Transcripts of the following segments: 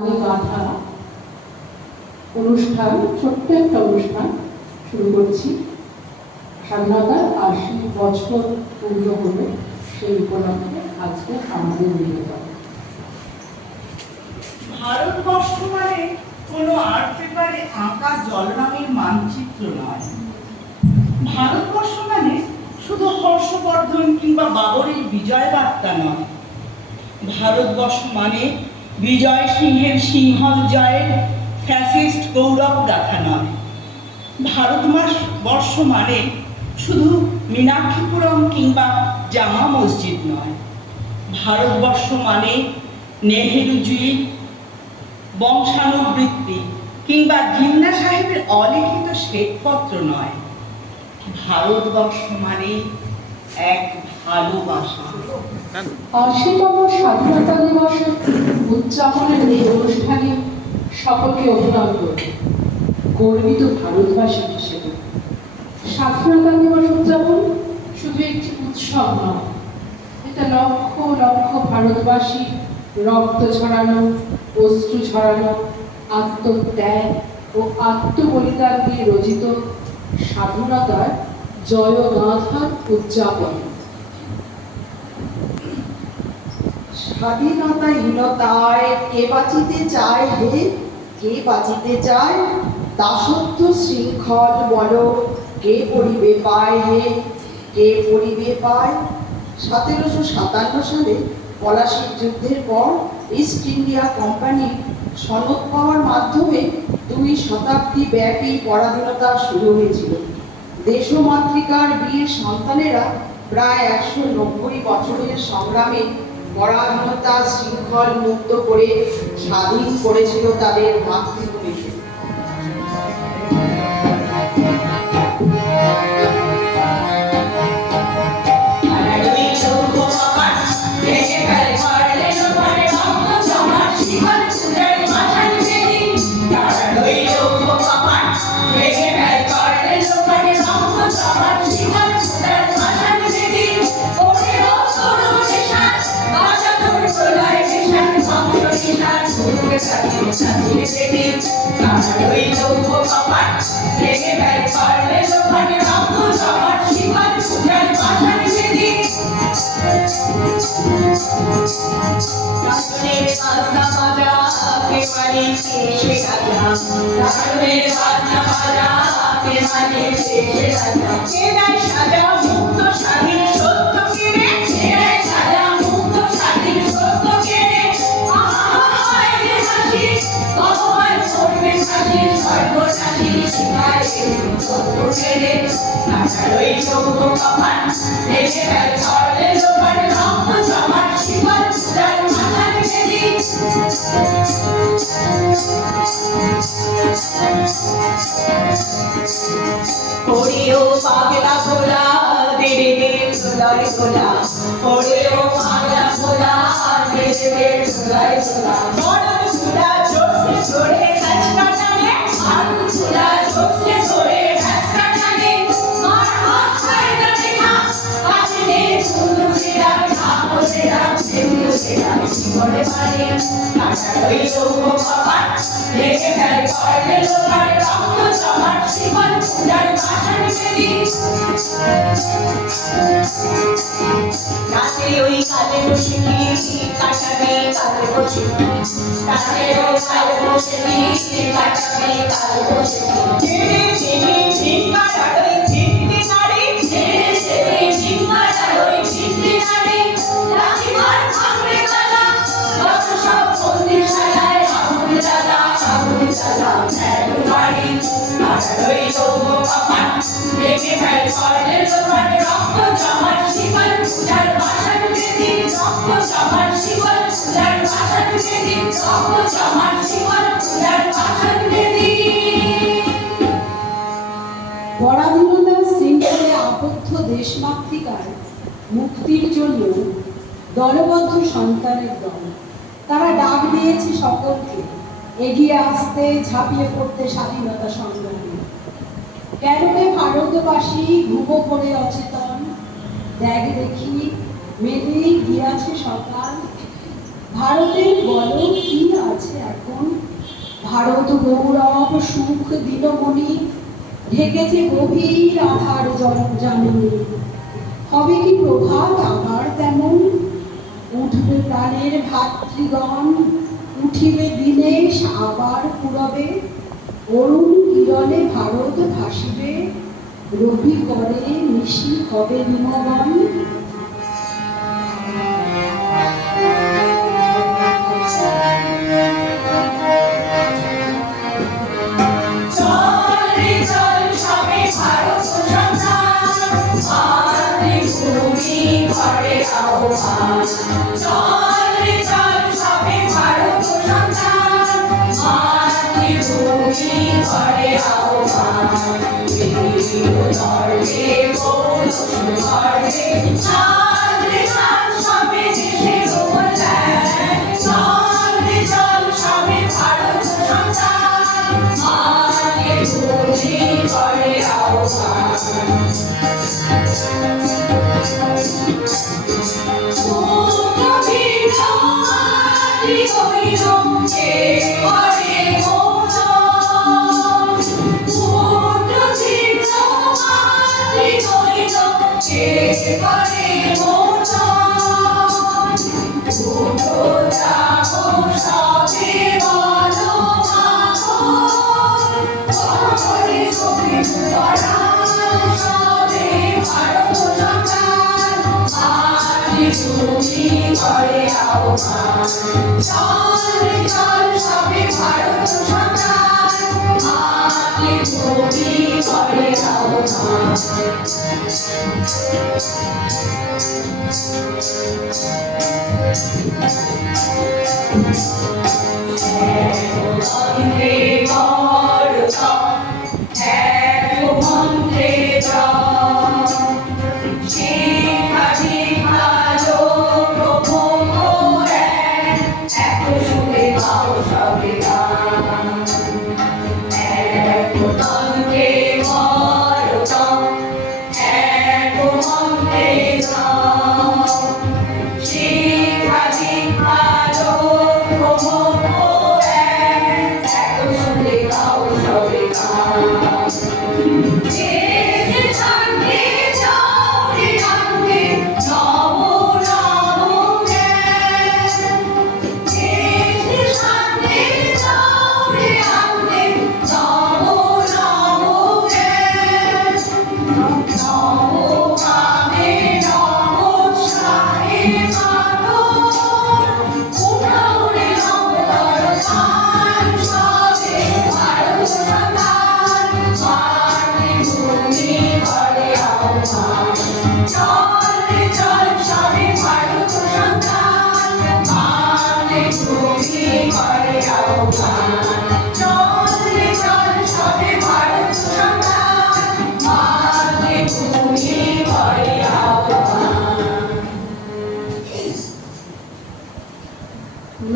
গাথা অনুষ্ঠান, ছোট্ট একটা অনুষ্ঠান শুরু করছি। স্বাধীনতার ৮০ বছর পূর্ণ হলো, সেই উপলক্ষে আজকে আমাদের নিবেদন। ভারতবর্ষ মানে কোনো আর্ট পেপারে আঁকা জলরঙের মানচিত্র নয়। ভারতবর্ষ মানে শুধু হর্ষবর্ধন কিংবা বাবরের বিজয় বার্তা নয়। ভারতবর্ষ মানে বিজয় সিংহের সিংহল জয়ের ফ্যাসিস্ট গৌরব গাথা নয়। ভারতবর্ষ মানে শুধু মীনাক্ষীপুরম কিংবা জামা মসজিদ নয়। ভারতবর্ষ মানে নেহেরুজি বংশানুবৃত্তি কিংবা জিন্না সাহেবের অলিখিত শ্বেতপত্র নয়। ভারতবর্ষ মানে এক ভালোবাসা। ৮০তম স্বাধীনতা দিবসের উদযাপনের এই অনুষ্ঠানে সকলকে অভিনন্দন। গর্বিত ভারতবাসী হিসেবে স্বাধীনতা দিবস উদযাপন শুধু একটি উৎসব নয়, এটা লক্ষ লক্ষ ভারতবাসী রক্ত ছড়ানো, অশ্রু ছড়ানো, আত্মত্যাগ ও আত্মবলিদান দিয়ে রচিত স্বাধীনতার জয়গাথার উদযাপন। স্বাধীনতাহীনতায় কে বাঁচিতে চায় হে, কে বাঁচিতে চায়? দাসত্ব শৃঙ্খল বলো, কে পড়িবে পায় হে, কে পড়িবে পায়? ১৭৫৭ সালে পলাশীর যুদ্ধের পর ইস্ট ইন্ডিয়া কোম্পানির সনদ পাওয়ার মাধ্যমে ২ শতাব্দী ব্যাপী পরাধীনতা শুরু হয়েছিল। দেশমাতৃকার বীর সন্তানেরা প্রায় ১৯০ বছরের সংগ্রামে পরাধীনতা শৃঙ্খল মুক্ত করে স্বাধীন করেছিল তাদের মাতৃভূমিকে। ওরেও পাগলা ভোলা দেরে দেরে ধুলাই ধোলা, ওরেও পাগলা ভোলা দেরে দেরে ধুলাই ধোলা। মরণ ধুলা চোখে ধরে হাসকা টানে, আগুন ধুলা চোখে ধরে হাসকা টানে। মার হাত ছাড়ে না দেখা কাছে সুন্দরীরা ঠাকুরেরা সেগুলোরা জীবনে পারে কাটা রইল বাবা লেগে ফেলে করলে লোকার রক্ত জমার জীবন পূজার ভাষণ ফেলি। রাতে ওই কালে বসে কাটাবে কালে বসে, রাতে ওই কালে বসে কাটাবে কালে বসে। ছেড়ে ছেড়ে ঝিঙ্গা ডাড়ই ঝিঙ্গি নাড়ি, ছেড়ে ছেড়ে ঝিঙ্গা ডাড়ই ঝিঙ্গি নাড়ি। রাখিবার ভাঙবে গলা যত সব মন্দির সাজায় আগুন জ্বালা আগুন জ্বালা ফেল বাড়ি। কাটারই লোক কপাট লেগে ফেল করলে লোকার রক্ত জমার শিকল পূজার ভাষণ বেদি, রক্ত জমার শিকল পূজার ভাষণ বেদি, রক্ত জমার শিকল পূজার ভাষণ বেদি। পরাধীনতার শৃঙ্খলে আবদ্ধ দেশমাতৃকার মুক্তির জন্য দলবদ্ধ সন্তানের দল, তারা ডাক দিয়েছে সকলকে এগিয়ে আসতে, ঝাঁপিয়ে পড়তে স্বাধীনতা সংগ্রামে। কেন ভারতবাসী ঘুমো করে অচেতন, দেখ দেখি মেলেই গিয়াছে সকাল। ভারতের বলো কি আছে এখন, ভারত গৌরব সুখ দিনমণি, ঢেকেছে গভীর আধার জাননী। হবে কি প্রভাত আবার তেমন, উঠবে প্রাণের ভাতৃগণ, উঠিবে দিনেশ আবার পুরবে, অরুণ কিরণে ভারত ভাসিবে, রবি করে নিশি হবে নিমগন। চল রে চল সবে ভারত সন্তান, মাতৃভূমি ঘরে আহ্বান। চল রে চল সবে ভারত সন্তান, মাতৃভূমি ঘরে আহ্বান। গর্বে পৌষ গর্বে চল রে চল সবে দেশের কল্যাণ। চল রে চল সবে ভারত সন্তান, মাতৃভূমি ঘরে আহ্বান। তুমি ঘরে আহ্বান। চল রে চল সবে ভারত সন্তান, মাতৃভূমি ঘরে আহ্বান। বন্দে মাতরম, এক মন্ত্রে জপ, শিক্ষা দীক্ষা লোক ভোগ এক, এক সুরে গাও সবে গান। এক তন্ত্রে মাতরম, এক মন্ত্রে জপ, শিক্ষা দীক্ষা লোক ভোগ এক, এক সুরে গাও সবে গান।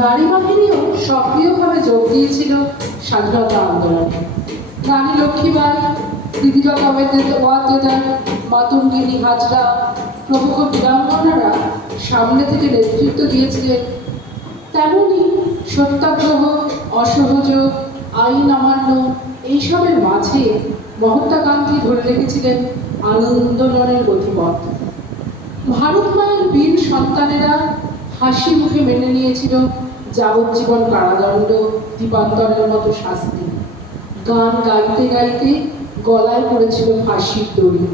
নারী বাহিনীও সক্রিয়ভাবে যোগ দিয়েছিল স্বাধীনতা আন্দোলনে। রানী লক্ষ্মীবাই, দিদিরতা ওয়াদ্দেদার, মাতঙ্গিনী হাজরা প্রমুখ বীরাঙ্গনারা সামনে থেকে নেতৃত্ব দিয়েছিলেন। তেমনি সত্যাগ্রহ, অসহযোগ, আইন অমান্য এইসবের মাঝে মহাত্মা গান্ধী ধরে রেখেছিলেন আন্দোলনের গতিপথ। ভারত মায়ের বীর সন্তানেরা হাসি মুখে মেনে নিয়েছিল যাবজ্জীবন কারাদণ্ড, দীপান্তরের মতো শাস্তি। গান গাইতে গাইতে গলায় পড়েছিল ফাঁসির দড়ি।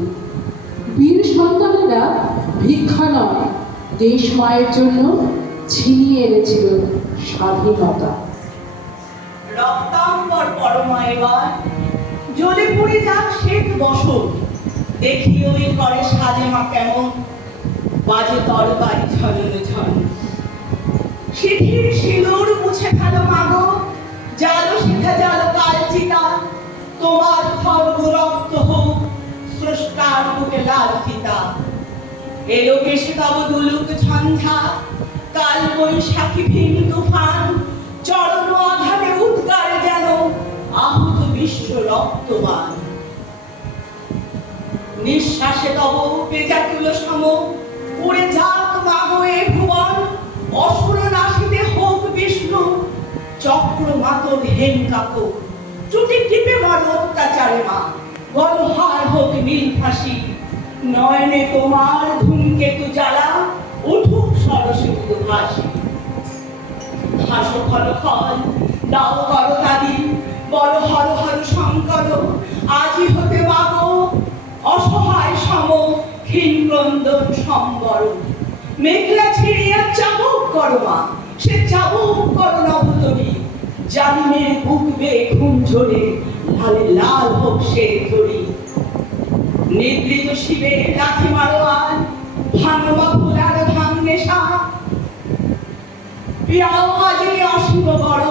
বীর সন্তানেরা ভিক্ষা নয়, দেশ মায়ের জন্য ছিনিয়ে এনেছিল স্বাধীনতা। রক্তাম্বর পরমা এবার জ্বলে পুড়ে যাক শ্বেত বসন, দেখি ওই করে সাজে মা কেমন, বাজে তরবারি ঝনন ঝন। সিঁথির সিঁদুর মুছে ফেলো মাগো, জালো শিখা জালো কালচিতা, তোমার খর্গ রক্ত হোক স্রষ্টার বুকে লাল ফিতা। এলো কেশে তব দুলুক ঝঞ্ঝা, কাল বৈশাখী ভিন তুফান, চরণ আঘাতে উদ্গারে যেন আহুত বিশ্ব রক্তবান। নিঃশ্বাসে তব পেজাতুল সম, উড়ে যাক মাগো এ ভুবন, অসুর নাশিতে হোক বিষ্ণু, চক্র চক্র মাতর হেম কাকো চুটি টিপে মার অত্যাচারে মা গণহার হোক নীল ফাঁসি নয়নে তোমার ধূমকেতু জ্বালা উঠুক সরস্বতী ভাসি হাসো ফল ফল দাও করো দাদি বড় হর হর শঙ্কর আজি হতে মাগো অসহায় সম ক্ষীণ ক্রন্দন সম্বর মেঘলা ছিড়িয়া চাবুক করো মা সে চাবুক করো নবতরী জালিমের বুক বেয়ে খুন ঝরে লালে লাল হোক সে ধরি নিদ্রিত শিবে লাথি মারো আর ভাঙবা ফুলার ভাঙ নেশা পিয়াও আজকে অশুভ বড়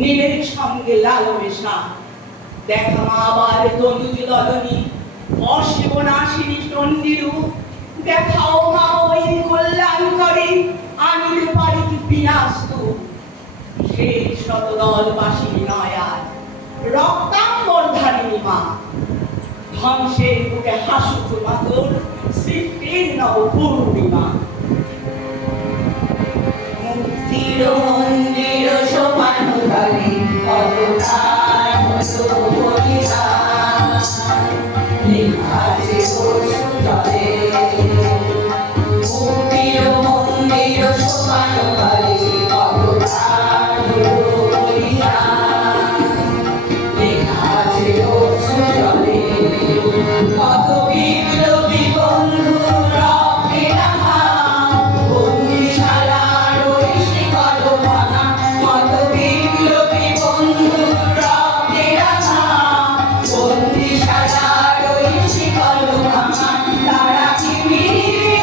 নীলের সঙ্গে লাল মেশা দেখা মা আবার তনুজ দলনী অশিব নাশিনী চণ্ডীরূপ দেখাও মা ওই কল্যাণ করে আনিলে পারি কি বিনাস্তু সেই শতদল বাসিনী নয় আর রক্তাম্বর ধারিণী মা ধ্বংসের বুকে হাসুক মাতর সৃষ্টির নব পূর্ণিমা মুক্তির মন্দির শোভানুধারী অবতার হলো বলিদান লেখা যে বসুধরে মুক্তির মন্দির শোভানুধারী অবতার হলো বলিদান লেখা যে বসুধরে কত বিপ্লবী বন্ধুর রক্তে রাঙা বন্দিশালার ওই শিকল ভাঙা কত বিপ্লবী বন্ধুর রক্তে রাঙা বন্দিশালার ওই শিকল ভাঙা তারা কি ফিরিবে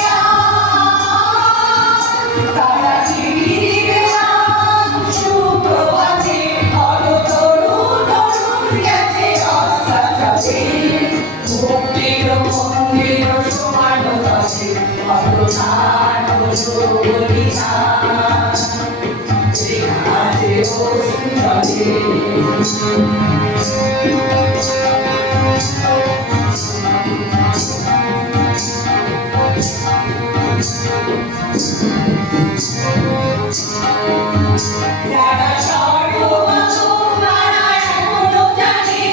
তারা কি ফিরিবে সুপ্রভাতে অলো তরুণ তরুণ গেছে অস্তাচারে মুক্তির মন্দির শোভানুধারী অবতার হলো বলিদান লেখা যে বসুধরে যারা সর্বপ্রথম তারা এখনো জানে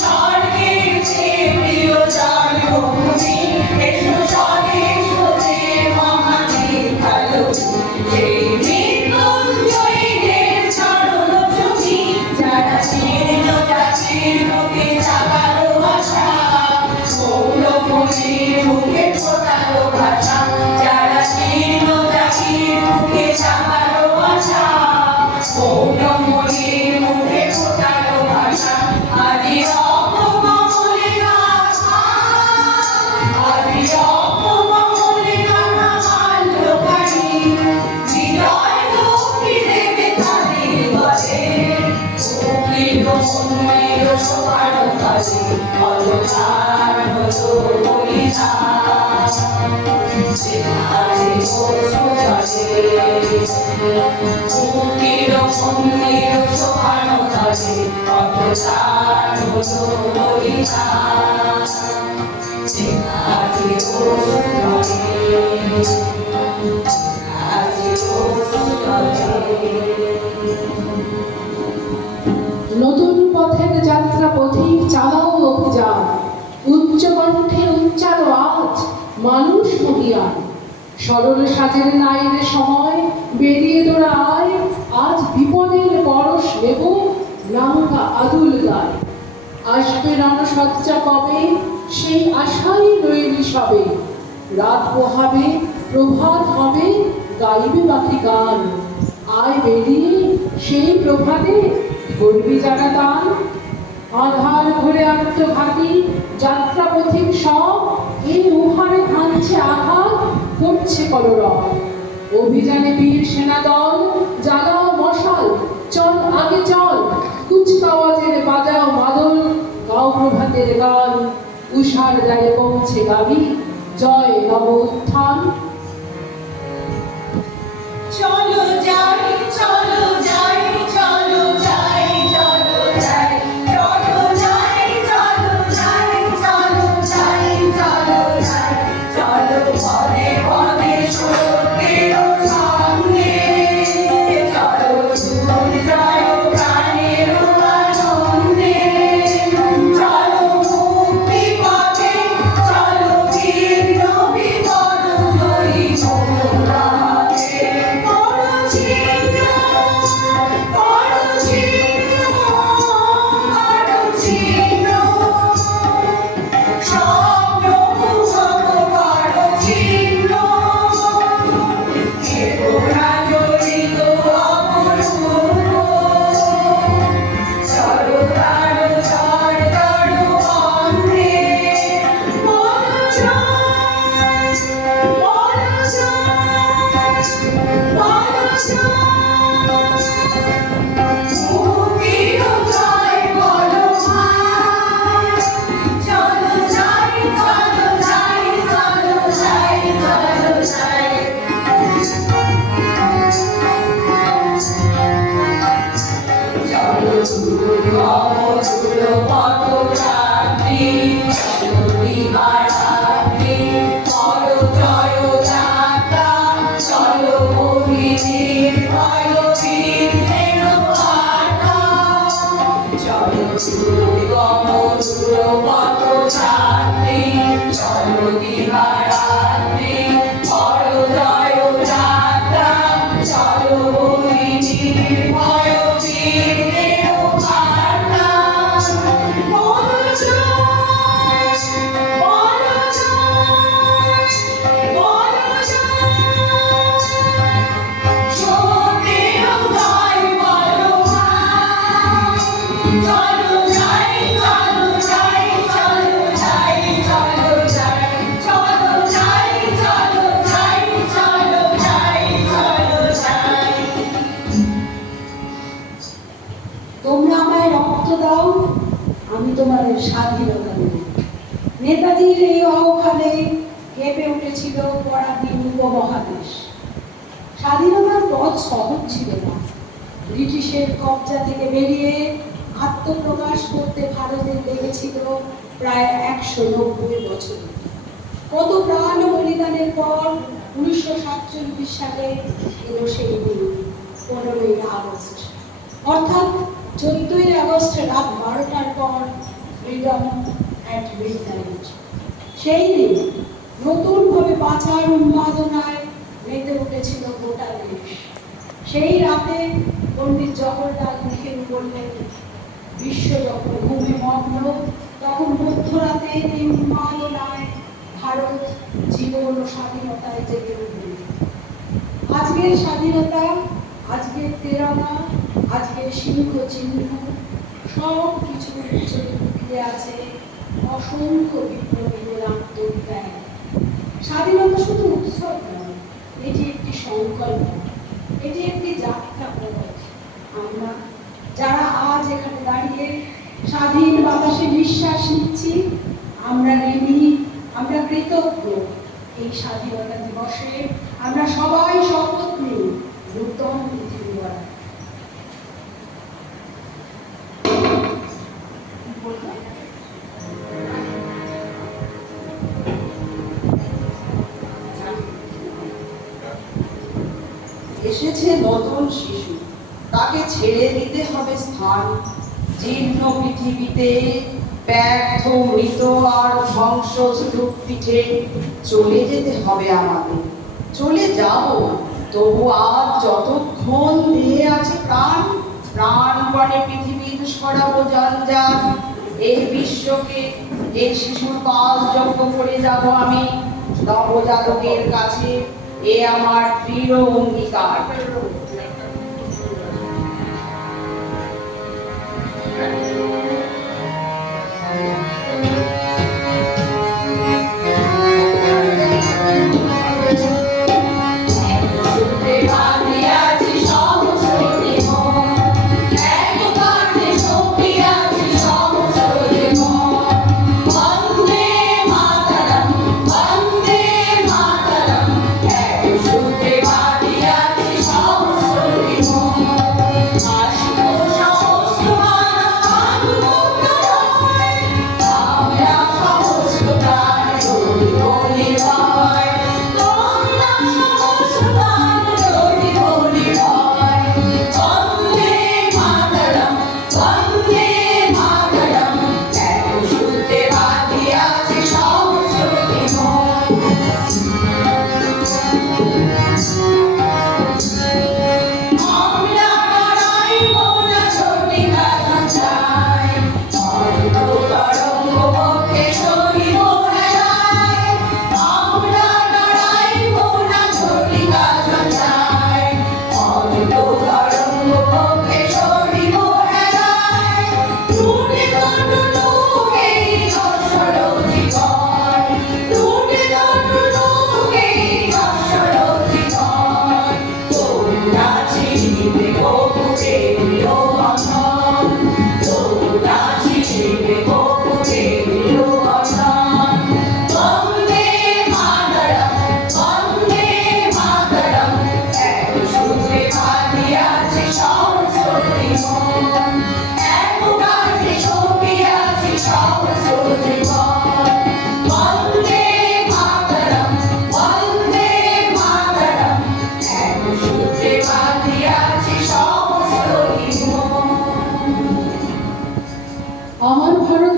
স্বর্গের চেয়ে প্রিয় জন্মভূমি এসো স্বদেশ হতে মহাদেব ভালো সেই মৃত্যুঞ্জয়ীদের চরণ ছবি যারা জীর্ণ জাতির বুকে জাগালো ভাষা মৌলমণির মুখে ফোটালো ভাষা যারা জীর্ণ জাতির বুকে জাগালো ভাষা মৌলমণির মুখে ফোটালো ভাষা আদি অপমঙ্গলে গাথা আদি অপমঙ্গলে গাথা মাল্যকারী বিজয় লক্ষ্মী দেবে তাদের বলে মুক্তির মন্দির শোভানুধারী অবতার হলো বলিদান লেখা যে বসুধরে মুক্তির মন্দির শোভানুধারী অবতার হলো বলিদান লেখা যে বসুধরে লেখা যে বসুধরে নতুন পথের যাত্রা পথিক চালাও অভিযান উচ্চ কণ্ঠে উচ্চারো আজ মানুষ মহিয়ান সরল সাজের নাইরে সময় বেরিয়ে তোরা আয় আজ বিপদের পরশ নেব নামকা আদুল গায় আসবে রণসজ্জা কবে সেই আশাই রইলি সবে রাত পোহাবে প্রভাত হবে গাইবে পাখি গান আয় বেরিয়ে সেই প্রভাতে ধরবি যারা তান আধার ঘুরে আত্মঘাতী যাত্রা পথিক সব এই উহারে ভাঙছে আঘাত করছে কলরব অভিযানে বীর সেনা দল জ্বালাও মশাল চল আগে চল কুচকাওয়াজের বাজাও মাদল গাও প্রভাতের গান উষার গায়ে পৌঁছে গাবি জয় নব উত্থান চলো যাই চলো যাই চলো যাই চলো যাই চলো যাই চলো যাই চলো যাই চলো যাই চলো পদে পদে সত্যের সঙ্গে চলো দূর যায় কমল পটরাত্রি চলো দিবারাত্রি করো জয় যাত্রা চলো মোহিনীর ভয়বীর বার্তা চলো কমল পটরাত্রি চলো দিবারাত্রি করো জয় যাত্রা চলো মোহিনীর ভয়বীর বার্তা তোমরা আমায় রক্ত দাও, আমি তোমাদের স্বাধীনতা দেব। নেতাজির এই আহ্বানে কেঁপে উঠেছিল পরাধীন উপমহাদেশ। স্বাধীনতার পথ সহজ ছিল না। ব্রিটিশের কবজা থেকে বেরিয়ে আত্মপ্রকাশ করতে ভারতের লেগেছিল প্রায় 190 বছর। কত প্রাণ বলিদানের পর 1947 সালে এলো সেই দিন, 15ই আগস্ট। অর্থাৎ 14ই আগস্ট রাত 12টার পর ফ্রিডম অ্যাট মিডনাইট। সেই দিন নতুনভাবে বাঁচার উন্মাদনায় মেতে উঠেছিল গোটা দেশ। সেই রাতে পণ্ডিত জওহরলাল নেহেরু বললেন, বিশ্ব যখন ঘুমে মগ্ন, তখন মধ্যরাতে এই উন্মাদনায় ভারত জীবন ও স্বাধীনতায় জেগে উঠবে। আজকের স্বাধীনতা, আজকের প্রেরণা, আজকের সিংহ চিহ্ন সব কিছু পিছনে লুকিয়ে আছে অসংখ্য বিপ্লবীদের আত্মত্যাগ। স্বাধীনতা শুধু উৎসব নয়, এটি একটি সংকল্প, এটি একটি যাত্রা পথ। আমরা যারা আজ এখানে দাঁড়িয়ে স্বাধীন বাতাসে নিঃশ্বাস নিচ্ছি, আমরা ঋণী, আমরা কৃতজ্ঞ। এই স্বাধীনতা দিবসে আমরা সবাই শপথ নিই নূতন পৃথিবী গড়ার। এসেছে নতুন শিশু, তাকে ছেড়ে দিতে হবে স্থান। জীর্ণ পৃথিবীতে ব্যর্থ মৃত আর ধ্বংসস্তূপ পিঠে চলে যেতে হবে আমাদের। চলে যাব, তবু আজ যতক্ষণ দেহে আছে প্রাণ, প্রাণপণে পৃথিবীর সরাবো জঞ্জাল। এই বিশ্বকে এই শিশুর পাল যজ্ঞ করে যাব আমি নবজাতকের কাছে, এ আমার দৃঢ় অঙ্গীকার। সূত্রে বাঁধিয়াছি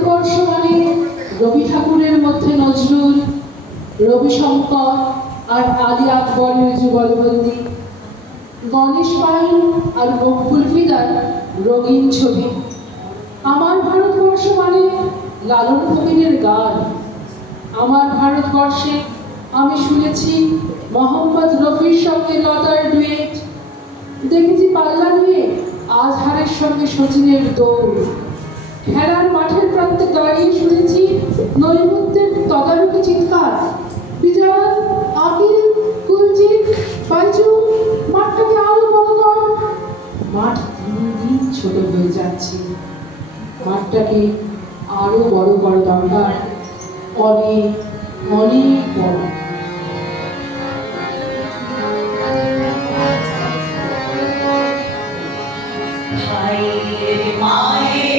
ভারতবর্ষ মানে রবি ঠাকুরের মধ্যে নজরুল, রবিশঙ্কর আর আলী আকবরের যুগলবন্দি, গণেশ পাইন আর মকবুল ফিদার রঙিন ছবি। আমার ভারতবর্ষ মানে লালন ফকিরের গান। আমার ভারতবর্ষে আমি শুনেছি মোহাম্মদ রফির সঙ্গে লতার ডুয়েট, দেখেছি পাল্লা নিয়ে আজহারের সঙ্গে শচীনের দৌড়, খেলার মাঠের প্রান্তে দাঁড়িয়ে শুনেছি নৈমুত্যের তদারকি চিৎকার, বিজয়, আকিল, কুলজিৎ, বাইচু, মাঠটাকে আরো বড় কর। মাঠ দিন দিন ছোট হয়ে যাচ্ছে, মাঠটাকে আরো বড় বড় দরকার, অনেক অনেক বড়। ভাইয়ের মায়ের